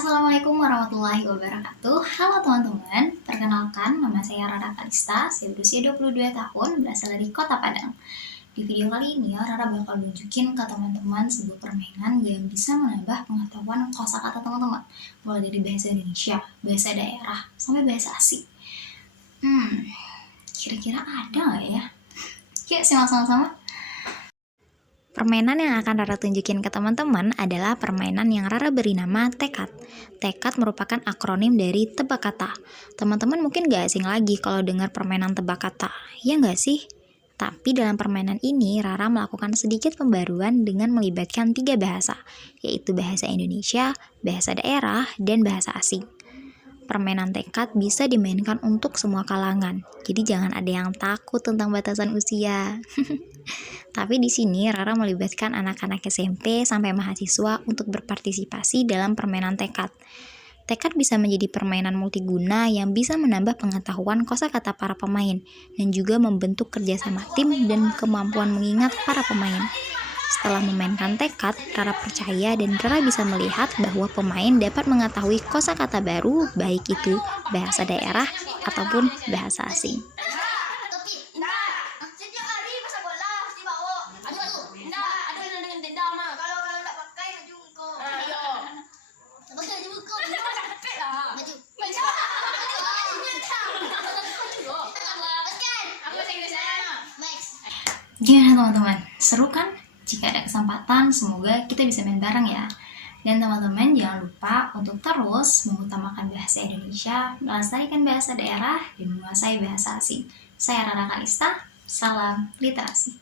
Assalamualaikum warahmatullahi wabarakatuh. Halo teman-teman, perkenalkan nama saya Rara Kalista, saya berusia 22 tahun, berasal dari Kota Padang. Di video kali ini, Rara bakal nunjukin ke teman-teman sebuah permainan yang bisa menambah pengetahuan kosakata teman-teman, mulai dari bahasa Indonesia, bahasa daerah, sampai bahasa asing. Kira-kira ada nggak ya? Yuk simak sama-sama. Permainan yang akan Rara tunjukin ke teman-teman adalah permainan yang Rara beri nama tekad. Tekad merupakan akronim dari tebak kata. Teman-teman mungkin gak asing lagi kalau dengar permainan tebak kata, ya gak sih? Tapi dalam permainan ini, Rara melakukan sedikit pembaruan dengan melibatkan 3 bahasa, yaitu bahasa Indonesia, bahasa daerah, dan bahasa asing. Permainan tekad bisa dimainkan untuk semua kalangan, jadi jangan ada yang takut tentang batasan usia. Tapi di sini Rara melibatkan anak-anak SMP sampai mahasiswa untuk berpartisipasi dalam permainan tekad. Tekad bisa menjadi permainan multiguna yang bisa menambah pengetahuan kosakata para pemain dan juga membentuk kerjasama tim dan kemampuan mengingat para pemain. Setelah memainkan tekad, Rara percaya dan Rara bisa melihat bahwa pemain dapat mengetahui kosakata baru, baik itu bahasa daerah ataupun bahasa asing. Gimana teman-teman? Seru kan? Jika ada kesempatan, semoga kita bisa main bareng ya. Dan teman-teman jangan lupa untuk terus mengutamakan bahasa Indonesia, melestarikan bahasa daerah, dan menguasai bahasa asing. Saya Rara Kalista, salam literasi.